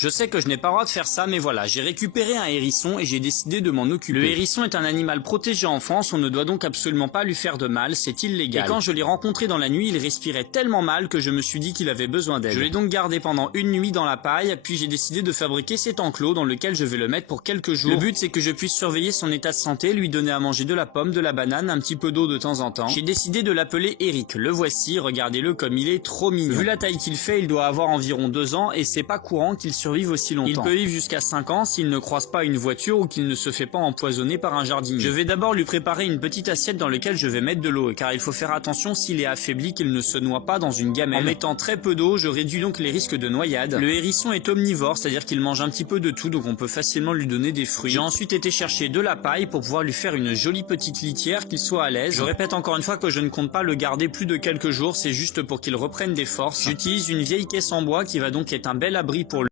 Je sais que je n'ai pas le droit de faire ça, mais voilà, j'ai récupéré un hérisson et j'ai décidé de m'en occuper. Le hérisson est un animal protégé en France, on ne doit donc absolument pas lui faire de mal, c'est illégal. Et quand je l'ai rencontré dans la nuit, il respirait tellement mal que je me suis dit qu'il avait besoin d'aide. Je l'ai donc gardé pendant une nuit dans la paille, puis j'ai décidé de fabriquer cet enclos dans lequel je vais le mettre pour quelques jours. Le but c'est que je puisse surveiller son état de santé, lui donner à manger de la pomme, de la banane, un petit peu d'eau de temps en temps. J'ai décidé de l'appeler Eric, le voici, regardez-le comme il est trop mignon. Vu la taille qu'il fait, il doit avoir environ 2 ans et c'est pas courant qu'il survive aussi longtemps. Il peut vivre jusqu'à 5 ans s'il ne croise pas une voiture ou qu'il ne se fait pas empoisonner par un jardinier. Je vais d'abord lui préparer une petite assiette dans laquelle je vais mettre de l'eau, car il faut faire attention s'il est affaibli qu'il ne se noie pas dans une gamelle. En mettant très peu d'eau, je réduis donc les risques de noyade. Le hérisson est omnivore, c'est-à-dire qu'il mange un petit peu de tout, donc on peut facilement lui donner des fruits. J'ai ensuite été chercher de la paille pour pouvoir lui faire une jolie petite litière, qu'il soit à l'aise. Je répète encore une fois que je ne compte pas le garder plus de quelques jours, c'est juste pour qu'il reprenne des forces. J'utilise une vieille caisse en bois qui va donc être un bel abri pour lui.